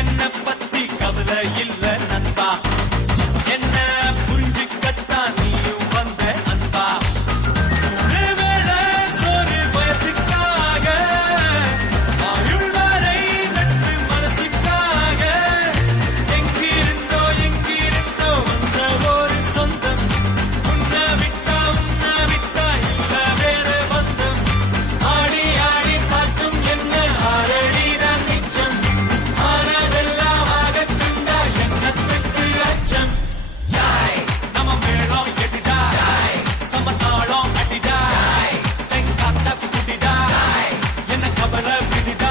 என்ன பத்தி கவலை இல்ல நண்பா, என்ன புரிஞ்சுக்கத்தான் நீயும் வந்த அன்பா. வேளை சோறு பயத்துக்காக, ஆயுள் வரை நட்பு மனசுக்காக, எங்கிருந்தோ வந்த ஒரு சொந்தம். உன்னை விட்டா இல்ல வேற பந்தம். ஆடி ஆடி பார்த்தும் என்ன ஆரடிதான் மிச்சம். ஆனதெல்லாம் ஆகட்டுண்டா எண்ணத்துக்கு அச்சம். நம்ம மேளம் எடிடா, சமத்தாளம் அடிடா, செங்காத்த புடிடா, என்ன கவலை விடுடா.